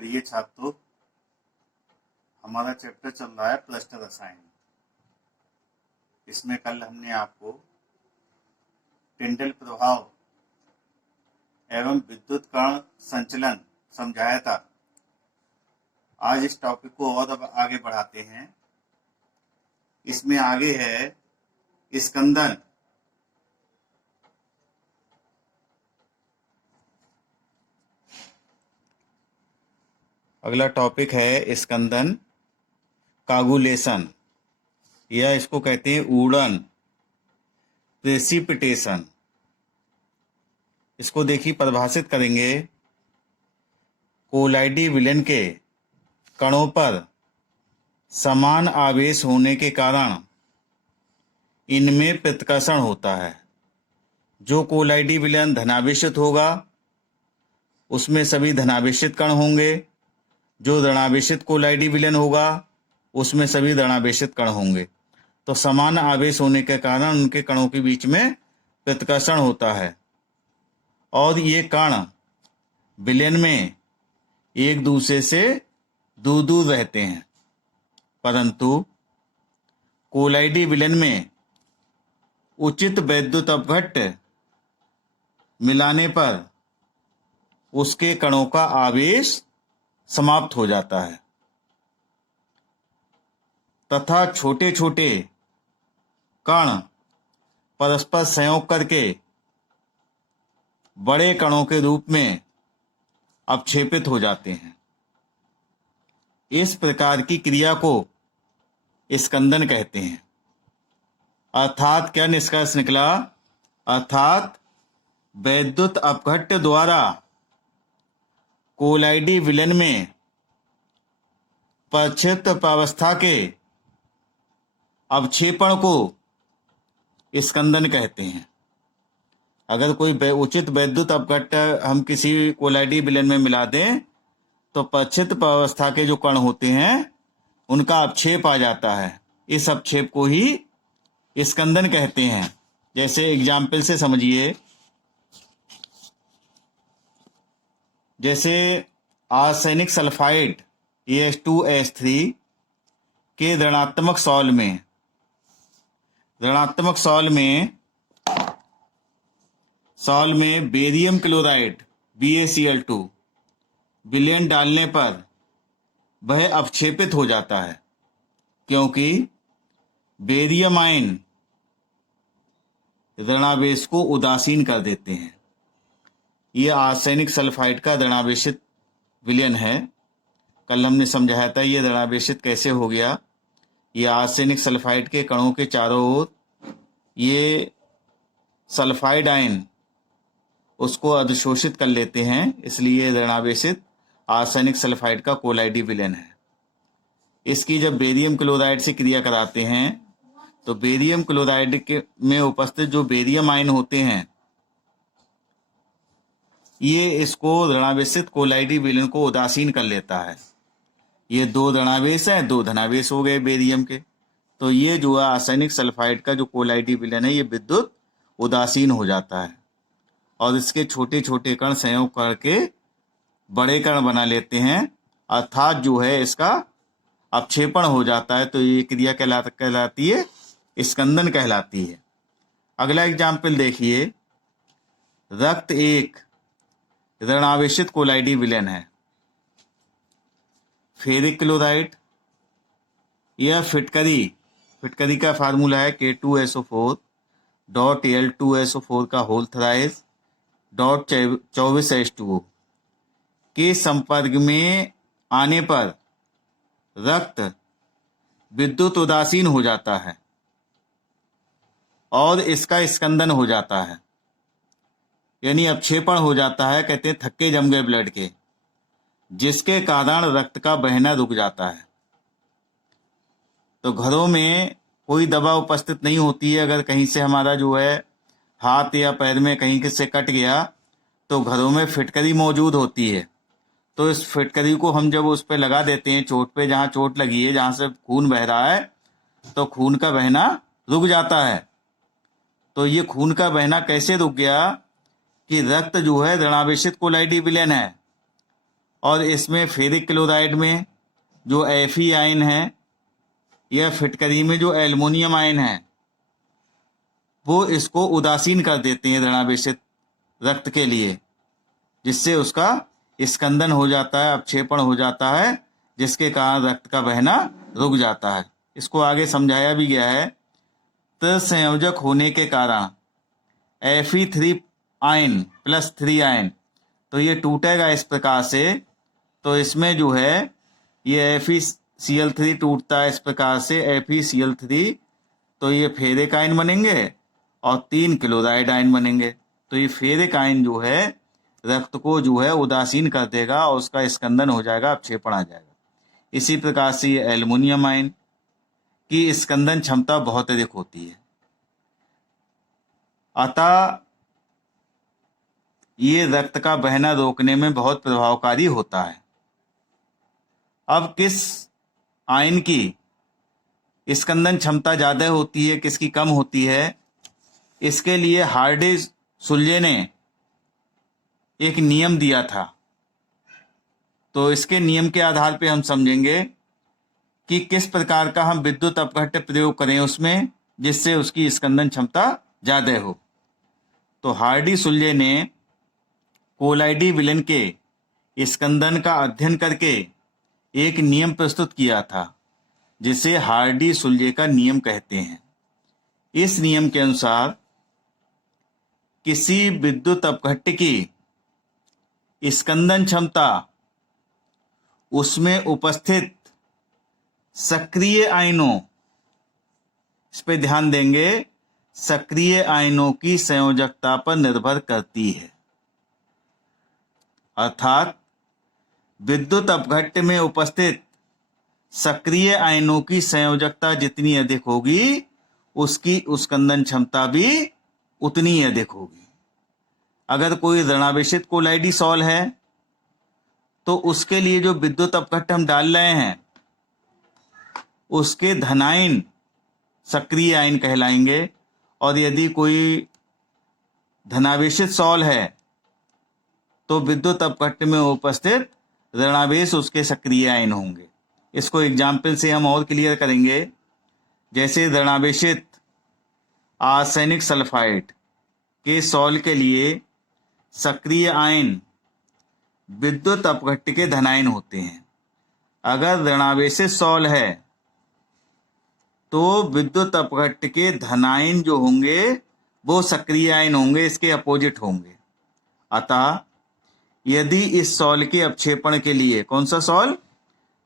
प्रिय छात्रों, हमारा चैप्टर चल रहा है प्लस्टर रसायन। इसमें कल हमने आपको टिंडल प्रभाव एवं विद्युत कण संचलन समझाया था। आज इस टॉपिक को और अब आगे बढ़ाते हैं। इसमें आगे है स्कंदन। अगला टॉपिक है स्कंदन कागुलेशन, या इसको कहते हैं ऊड़न, प्रेसिपिटेशन। इसको देखिए, परिभाषित करेंगे। कोलाइडी विलयन के कणों पर समान आवेश होने के कारण इनमें प्रतिकर्षण होता है। जो कोलाइडी विलयन धनावेशित होगा उसमें सभी धनावेशित कण होंगे, जो ऋणावेशित कोलाइडी विलयन होगा उसमें सभी ऋणावेशित कण होंगे। तो समान आवेश होने के कारण उनके कणों के बीच में प्रतिकर्षण होता है और ये कण विलयन में एक दूसरे से दूर दूर रहते हैं, परंतु कोलाइडी विलयन में उचित वैद्युत अपघट्ट मिलाने पर उसके कणों का आवेश समाप्त हो जाता है तथा छोटे छोटे कण परस्पर संयोग करके बड़े कणों के रूप में अपक्षेपित हो जाते हैं। इस प्रकार की क्रिया को स्कंदन कहते हैं। अर्थात क्या निष्कर्ष निकला? अर्थात वैद्युत अपघट्ट द्वारा कोलाइडी विलयन में प्रक्षेप्त प्रावस्था के अवक्षेपण को स्कंदन कहते हैं। अगर कोई उचित वैद्युत अपघट्ट हम किसी कोलाइडी विलयन में मिला दें तो प्रक्षेप्त प्रावस्था के जो कण होते हैं उनका अपक्षेप आ जाता है। इस अपक्षेप को ही स्कंदन कहते हैं। जैसे एग्जाम्पल से समझिए, जैसे आर्सेनिक सल्फाइड AS2S3 के ऋणात्मक सॉल में बेरियम क्लोराइड BaCl2 विलयन डालने पर वह अपक्षेपित हो जाता है, क्योंकि बेरियम आयन ऋणावेश को उदासीन कर देते हैं। यह आर्सेनिक सल्फाइड का ऋणावेशित विलयन है। कल हमने समझाया था ये ऋणावेशित कैसे हो गया। ये आर्सेनिक सल्फाइड के कणों के चारों ओर ये सल्फाइड आयन उसको अधिशोषित कर लेते हैं, इसलिए ऋणावेशित आर्सेनिक सल्फाइड का कोलाइडी विलयन है। इसकी जब बेरियम क्लोराइड से क्रिया कराते हैं तो बेरियम क्लोराइड के में उपस्थित जो बेरियम आयन होते हैं ये इसको ऋणावेशित कोलाइडी विलयन को उदासीन कर लेता है। ये दो ऋणावेश हैं, दो धनावेश हो गए बेरियम के। तो ये जो है आर्सेनिक सल्फाइड का जो कोलाइडी विलयन है ये विद्युत उदासीन हो जाता है और इसके छोटे छोटे कण संयोग करके बड़े कण बना लेते हैं, अर्थात जो है इसका अपक्षेपण हो जाता है। तो ये क्रिया कहलाती है स्कंदन कहलाती है। अगला एग्जाम्पल देखिए। रक्त एक ऋणावेशित कोलाइडी विलयन है। फेरिक क्लोराइड, यह फिटकरी का फार्मूला है K2SO4 Al2SO4 का होल थराइज .24H2O के संपर्क में आने पर रक्त विद्युत उदासीन हो जाता है और इसका स्कंदन हो जाता है, यानी अपक्षेपण हो जाता है। कहते हैं थक्के जम गए ब्लड के, जिसके कारण रक्त का बहना रुक जाता है। तो घरों में कोई दवा उपस्थित नहीं होती है। अगर कहीं से हमारा जो है हाथ या पैर में कहीं से कट गया तो घरों में फिटकरी मौजूद होती है। तो इस फिटकरी को हम जब उस पर लगा देते हैं चोट पे, जहाँ चोट लगी है, जहाँ से खून बह रहा है, तो खून का बहना रुक जाता है। तो ये खून का बहना कैसे रुक गया कि रक्त जो है ऋणावेशित कोलाइडी विलयन है और इसमें फेरिक क्लोराइड में जो Fe आयन है या फिटकरी में जो एल्युमिनियम आयन है वो इसको उदासीन कर देते हैं ऋणावेशित रक्त के लिए, जिससे उसका स्कंदन हो जाता है, अपक्षेपण हो जाता है, जिसके कारण रक्त का बहना रुक जाता है। इसको आगे समझाया भी गया है। त्रिसंयोजक होने के कारण Fe3 आयन प्लस 3 आयन तो ये टूटेगा इस प्रकार से, तो इसमें जो है ये FeCl3 टूटता है इस प्रकार से FeCl3, तो ये फेरिक आयन बनेंगे और 3 क्लोराइड आयन बनेंगे। तो ये फेरिक आयन जो है रक्त को जो है उदासीन कर देगा और उसका स्कंदन हो जाएगा, अपक्षेपण आ जाएगा। इसी प्रकार से ये एल्युमिनियम आयन की स्कंदन क्षमता बहुत अधिक होती है, अतः ये रक्त का बहना रोकने में बहुत प्रभावकारी होता है। अब किस आयन की स्कंदन क्षमता ज्यादा होती है, किसकी कम होती है, इसके लिए हार्डी-सुल्जे ने एक नियम दिया था। तो इसके नियम के आधार पे हम समझेंगे कि किस प्रकार का हम विद्युत अपघट्य प्रयोग करें उसमें, जिससे उसकी स्कंदन क्षमता ज्यादा हो। तो हार्डी-सुल्जे ने कोलाइडी विलेन के स्कंदन का अध्ययन करके एक नियम प्रस्तुत किया था, जिसे हार्डी-सुल्जे का नियम कहते हैं। इस नियम के अनुसार किसी विद्युत अपघट्य की स्कंदन क्षमता उसमें उपस्थित सक्रिय आयनों, इस पे ध्यान देंगे, सक्रिय आयनों की संयोजकता पर निर्भर करती है। अर्थात विद्युत अपघट्य में उपस्थित सक्रिय आयनों की संयोजकता जितनी अधिक होगी उसकी स्कंदन क्षमता भी उतनी ही अधिक होगी। अगर कोई ऋणावेशित कोलाइडी सॉल है तो उसके लिए जो विद्युत अपघट्य हम डाल रहे हैं उसके धनायन सक्रिय आयन कहलाएंगे, और यदि कोई धनावेशित सॉल है तो विद्युत अपघट्य में उपस्थित ऋणावेश उसके सक्रिय आयन होंगे। इसको एग्जाम्पल से हम और क्लियर करेंगे। जैसे ऋणावेशित आर्सेनिक सल्फाइड के सॉल के लिए सक्रिय आयन विद्युत अपघट्य के धनायन होते हैं। अगर ऋणावेशित सॉल है तो विद्युत अपघट्य के धनायन जो होंगे वो सक्रिय आयन होंगे, इसके अपोजिट होंगे। अतः यदि इस सॉल के अपक्षेपण के लिए, कौन सा सॉल,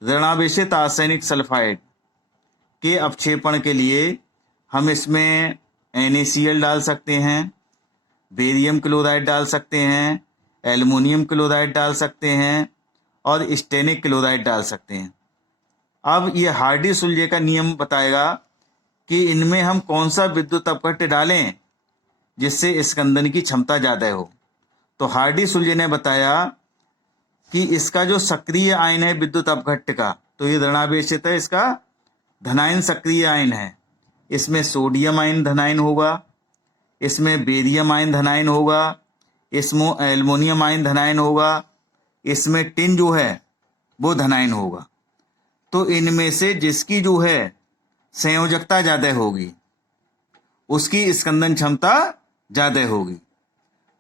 ऋणावेशित आर्सेनिक सल्फाइड के अपक्षेपण के लिए हम इसमें NaCl डाल सकते हैं, बेरियम क्लोराइड डाल सकते हैं, एल्युमिनियम क्लोराइड डाल सकते हैं और स्टेनिक क्लोराइड डाल सकते हैं। अब ये हार्डी-सुल्जे का नियम बताएगा कि इनमें हम कौन सा विद्युत अपघट्य डालें जिससे स्कंदन की क्षमता ज्यादा हो। तो हार्डी-सुल्जे ने बताया कि इसका जो सक्रिय आयन है विद्युत अपघट्य का, तो ये ऋणावेशित है, इसका धनायन सक्रिय आयन है। इसमें सोडियम आयन धनायन होगा, इसमें बेरियम आयन धनायन होगा, इसमें एल्युमिनियम आयन धनायन होगा, इसमें टिन जो है वो धनायन होगा। तो इनमें से जिसकी जो है संयोजकता ज्यादा होगी उसकी स्कंदन क्षमता ज्यादा होगी।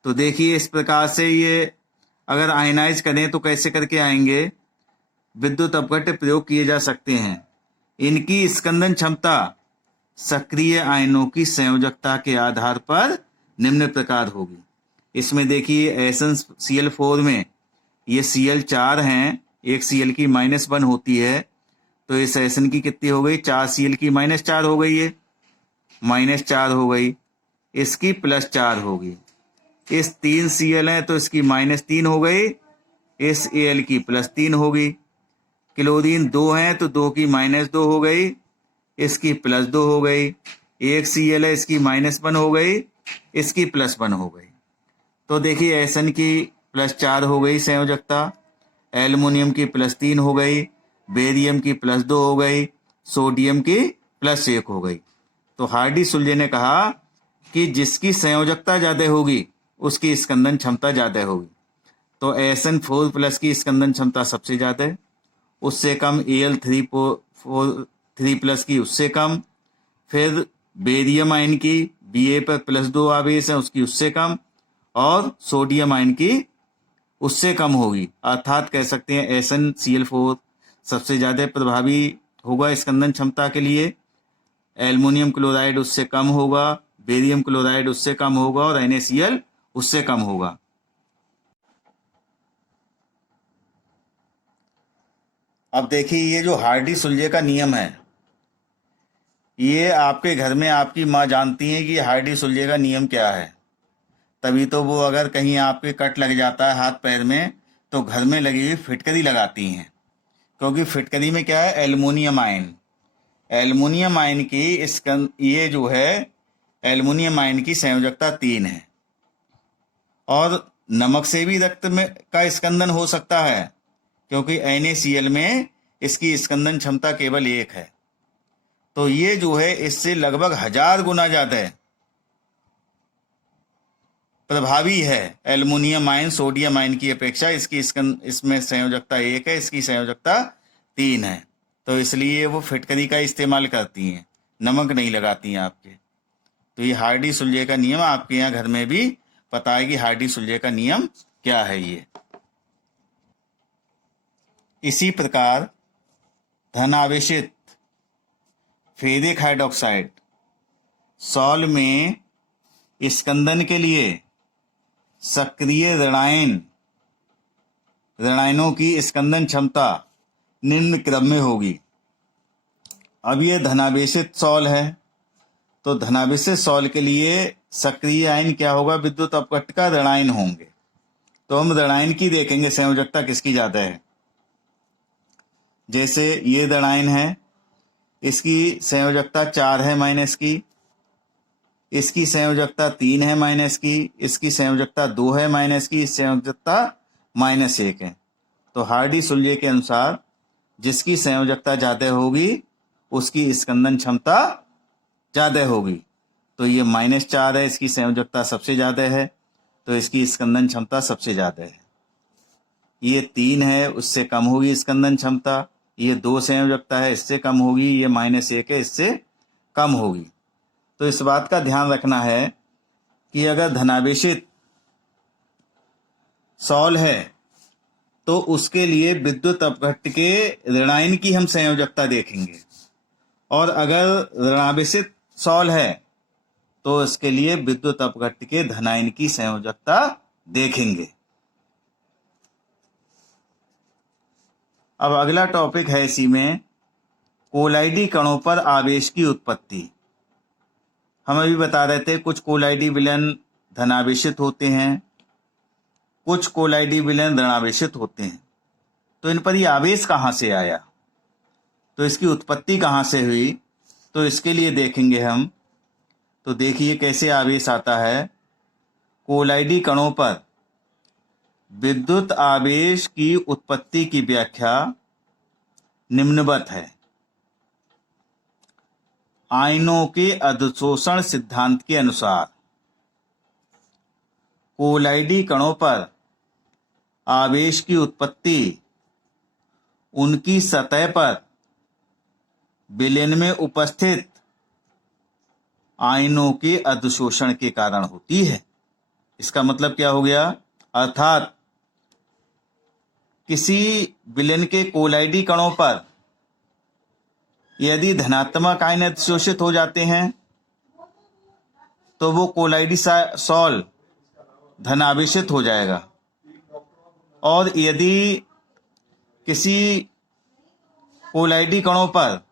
तो देखिए इस प्रकार से ये अगर आयनाइज करें तो कैसे करके आएंगे, विद्युत अपघट्य प्रयोग किए जा सकते हैं। इनकी स्कंदन क्षमता सक्रिय आयनों की संयोजकता के आधार पर निम्न प्रकार होगी। इसमें देखिए SnCl4 में ये Cl4 हैं, एक Cl की -1 होती है, तो इस Sn की कितनी हो गई, 4 Cl की -4 हो गई, ये -4 हो गई, इसकी +4 होगी। इस 3 Cl है तो इसकी -3 हो गई, इस Al की +3 होगी। क्लोरीन 2 है तो 2 की -2 हो गई, इसकी +2 हो गई। एक Cl है, इसकी -1 हो गई, इसकी +1 हो गई। तो देखिए Sn की +4 हो गई संयोजकता, एल्युमिनियम की +3 हो गई, बेरियम की +2 हो गई, सोडियम की +1 हो गई। तो हार्डी-सुल्जे ने कहा कि जिसकी संयोजकता ज्यादा होगी उसकी स्कंदन क्षमता ज्यादा होगी। तो SN4+ की स्कंदन क्षमता सबसे ज़्यादा है, उससे कम Al3+ की उससे कम, फिर बेरियम आयन की Ba पर +2 आवेश है उसकी उससे कम, और सोडियम आयन की उससे कम होगी। अर्थात कह सकते हैं SnCl4 सबसे ज़्यादा प्रभावी होगा स्कंदन क्षमता के लिए, एल्युमिनियम क्लोराइड उससे कम होगा, बेरियम क्लोराइड उससे कम होगा और NaCl उससे कम होगा। अब देखिए ये जो हार्डी-सुलजे का नियम है, ये आपके घर में आपकी माँ जानती हैं कि हार्डी-सुलजे का नियम क्या है, तभी तो वो अगर कहीं आपके कट लग जाता है हाथ पैर में तो घर में लगी हुई फिटकरी लगाती हैं, क्योंकि फिटकरी में क्या है, एल्युमिनियम आयन। एल्युमिनियम आयन की ये जो है एल्युमिनियम आयन की संयोजकता 3 है, और नमक से भी रक्त में का स्कंदन हो सकता है, क्योंकि NaCl में इसकी स्कंदन क्षमता केवल 1 है। तो ये जो है इससे लगभग 1000 गुना ज़्यादा प्रभावी है एल्युमिनियम आयन सोडियम आयन की अपेक्षा। इसमें संयोजकता 1 है, इसकी संयोजकता 3 है, तो इसलिए वो फिटकरी का इस्तेमाल करती हैं, नमक नहीं लगाती हैं आपके। तो ये हार्डी-सुलजे का नियम आपके यहाँ घर में भी पता है कि हार्डी-सुलजे का नियम क्या है ये। इसी प्रकार धनावेशित फेरिक हाइड्रोक्साइड सॉल्ट में स्कंदन के लिए सक्रिय ऋणायनों की स्कंदन क्षमता निम्न क्रम में होगी। अब ये धनावेशित सॉल्ट है, तो धनावेशित सॉल्ट के लिए सक्रिय आयन क्या होगा, विद्युत अपघट्ट का ऋणायन होंगे। तो हम ऋणायन की देखेंगे संयोजकता किसकी ज़्यादा है। जैसे ये ऋणायन है, इसकी संयोजकता 4 है माइनस की, इसकी संयोजकता 3 है माइनस की, इसकी संयोजकता 2 है माइनस की, इस संयोजकता -1 है। तो हार्डी-सुलजे के अनुसार जिसकी संयोजकता ज़्यादा होगी उसकी स्कंदन क्षमता ज़्यादा होगी। तो ये -4 है, इसकी संयोजकता सबसे ज़्यादा है, तो इसकी स्कंदन क्षमता सबसे ज़्यादा है। ये 3 है, उससे कम होगी स्कंदन क्षमता। ये 2 संयोजकता है, इससे कम होगी। ये -1 है, इससे कम होगी। तो इस बात का ध्यान रखना है कि अगर धनावेशित सॉल्ट है तो उसके लिए विद्युत अपघट्ट के ऋणायन की हम संयोजकता देखेंगे, और अगर ऋणावेशित सॉल्ट है तो इसके लिए विद्युत अपघट्ट के धनायन की संयोजकता देखेंगे। अब अगला टॉपिक है इसी में कोलाइडी कणों पर आवेश की उत्पत्ति। हम अभी बता रहे थे कुछ कोलाइडी विलयन धनावेशित होते हैं, कुछ कोलाइडी विलयन ऋणावेशित होते हैं। तो इन पर ये आवेश कहाँ से आया, तो इसकी उत्पत्ति कहाँ से हुई, तो इसके लिए देखेंगे हम। तो देखिए कैसे आवेश आता है। कोलाइडी कणों पर विद्युत आवेश की उत्पत्ति की व्याख्या निम्नवत है। आयनों के अधिशोषण सिद्धांत के अनुसार कोलाइडी कणों पर आवेश की उत्पत्ति उनकी सतह पर विलयन में उपस्थित आयनों के अधिशोषण के कारण होती है। इसका मतलब क्या हो गया, अर्थात किसी विलयन के कोलाइडी कणों पर यदि धनात्मक आयन अधिशोषित हो जाते हैं तो वो कोलाइडी सॉल्ट धनावेशित हो जाएगा, और यदि किसी कोलाइडी कणों पर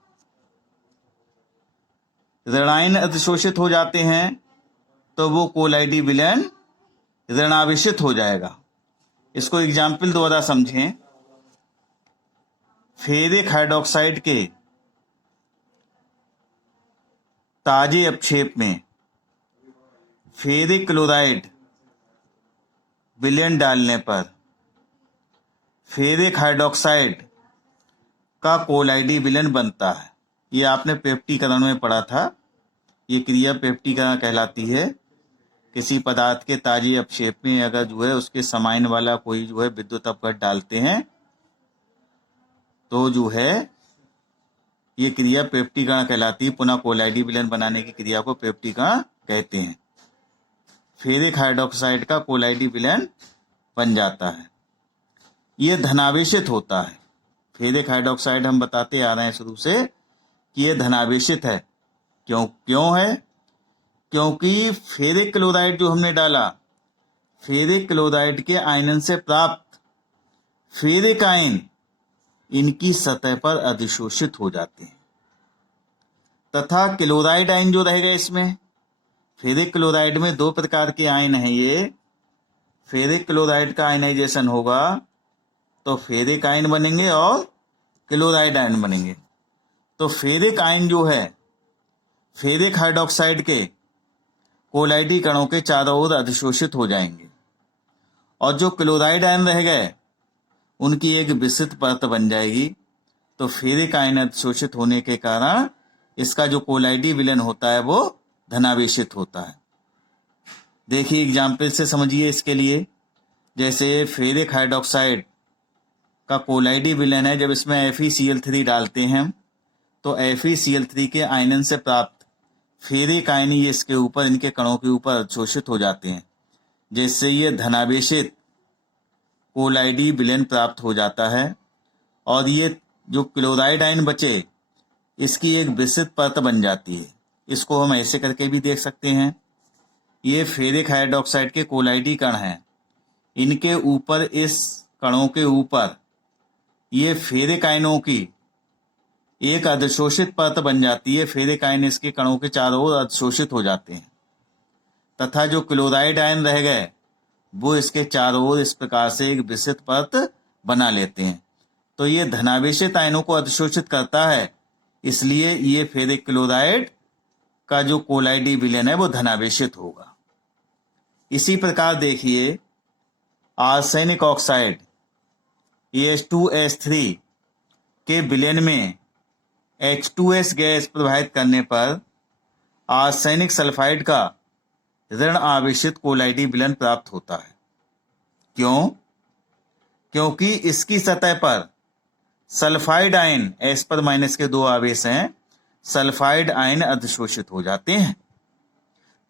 ऋणायन अधिशोषित हो जाते हैं तो वो कोलाइडी विलयन ऋणावेशित हो जाएगा। इसको एग्जाम्पल द्वारा समझें। फेरिक हाइड्रोक्साइड के ताजे अपक्षेप में फेरिक क्लोराइड विलयन डालने पर फेरिक हाइड्रोक्साइड का कोलाइडी विलयन बनता है। ये आपने पेप्टीकरण में पढ़ा था। ये क्रिया पेप्टीकरण कहलाती है। किसी पदार्थ के ताजे अपक्षेप में अगर जो है उसके समाइन वाला कोई जो है विद्युत अपघट डालते हैं तो जो है ये क्रिया पेप्टिकरण कहलाती है। पुनः कोलाइडी विलयन बनाने की क्रिया को पेप्टिकरण कहते हैं। फेरिक हाइड्रोक्साइड का कोलाइडी विलयन बन जाता है। ये धनावेशित होता है। फेरिक हाइड्रोक्साइड हम बताते आ रहे हैं शुरू से कि ये धनावेशित है। क्यों है? क्योंकि फेरिक क्लोराइड जो हमने डाला, फेरिक क्लोराइड के आयनन से प्राप्त फेरिक आयन इनकी सतह पर अधिशोषित हो जाते हैं तथा क्लोराइड आयन जो रहेगा इसमें, फेरिक क्लोराइड में 2 प्रकार के आयन हैं। ये फेरिक क्लोराइड का आयनाइजेशन होगा तो फेरिक आयन बनेंगे और क्लोराइड आयन बनेंगे। तो फेरिक आयन जो है फेरिक हाइड्रोक्साइड के कोलाइडी कणों के चारों ओर अधिशोषित हो जाएंगे और जो क्लोराइड आयन रह गए उनकी एक विस्तृत परत बन जाएगी। तो फेरिक आयन अधिशोषित होने के कारण इसका जो कोलाइडी विलयन होता है वो धनावेशित होता है। देखिए एग्जाम्पल से समझिए इसके लिए। जैसे फेरिक हाइड्रोक्साइड का कोलाइडी विलयन है, जब इसमें FeCl3 डालते हैं तो FeCl3 के आयनन से प्राप्त फेरिक आयन ये इसके ऊपर, इनके कणों के ऊपर अधिशोषित हो जाते हैं, जिससे ये धनावेशित कोलाइडी विलयन प्राप्त हो जाता है। और ये जो क्लोराइड आयन बचे इसकी एक विस्तृत परत बन जाती है। इसको हम ऐसे करके भी देख सकते हैं। ये फेरिक हाइड्रोक्साइड के कोलाइडी कण हैं, इनके ऊपर, इस कणों के ऊपर ये फेरिक आयनों की एक अधिशोषित परत बन जाती है। फेरिक आयन इसके कणों के चारों ओर अधिशोषित हो जाते हैं तथा जो क्लोराइड आयन रह गए वो इसके चारों ओर इस प्रकार से एक विस्तृत परत बना लेते हैं। तो ये धनावेशित आयनों को अधिशोषित करता है, इसलिए ये फेरिक क्लोराइड का जो कोलाइडी विलयन है वो धनावेशित होगा। इसी प्रकार देखिए आर्सेनिक ऑक्साइड H2S3 के विलयन में H2S गैस प्रवाहित करने पर आर्सेनिक सल्फाइड का ऋण आवेशित कोलाइडी विलयन प्राप्त होता है। क्यों? क्योंकि इसकी सतह पर सल्फाइड आयन, S पर माइनस के 2 आवेश हैं, सल्फाइड आयन अधिशोषित हो जाते हैं।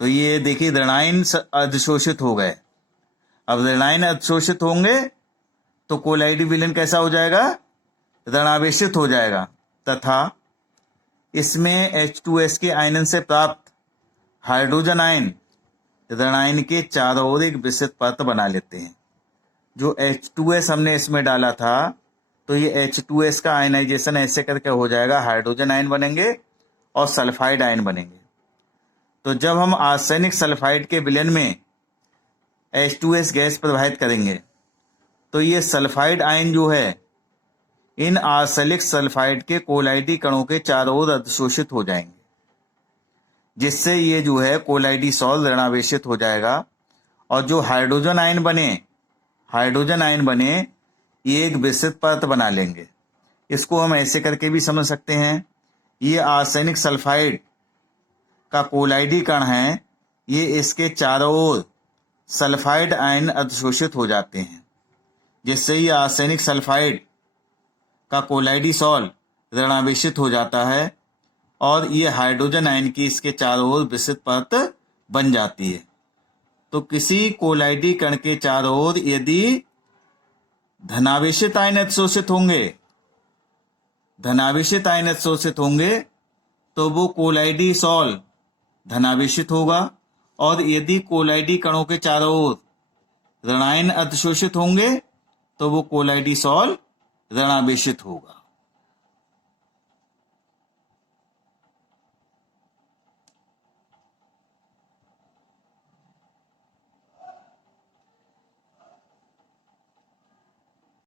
तो ये देखिए ऋणायन अधिशोषित हो गए। अब ऋणायन अधिशोषित होंगे तो कोलाइडी विलयन कैसा हो जाएगा? ऋणावेशित हो जाएगा तथा इसमें H2S के आयनन से प्राप्त हाइड्रोजन आयन ऋणायन के चारों ओर एक विस्तृत परत बना लेते हैं। जो H2S हमने इसमें डाला था तो ये H2S का आयनाइजेशन ऐसे करके हो जाएगा, हाइड्रोजन आयन बनेंगे और सल्फाइड आयन बनेंगे। तो जब हम आर्सेनिक सल्फाइड के विलयन में H2S गैस प्रवाहित करेंगे तो ये सल्फाइड आयन जो है इन आर्सेनिक सल्फाइड के कोलाइडी कणों के चारों ओर अधिशोषित हो जाएंगे, जिससे ये जो है कोलाइडी सॉल ऋणावेशित हो जाएगा और जो हाइड्रोजन आयन बने ये एक विस्तृत परत बना लेंगे। इसको हम ऐसे करके भी समझ सकते हैं, ये आर्सेनिक सल्फाइड का कोलाइडी कण है, ये इसके चारों ओर सल्फाइड आयन अधिशोषित हो जाते हैं, जिससे ये आर्सेनिक सल्फाइड का कोलाइडी सॉल ऋणावेशित हो जाता है और ये हाइड्रोजन आयन की इसके चारों ओर विस्तृत परत बन जाती है। तो किसी कोलाइडी कण के चारों ओर यदि धनावेशित आयन अधिशोषित होंगे तो वो कोलाइडी सॉल धनावेशित होगा और यदि कोलाइडी कणों के चारों ओर ऋणायन अधिशोषित होंगे तो वो कोलाइडी सॉल ऋणावेशित होगा।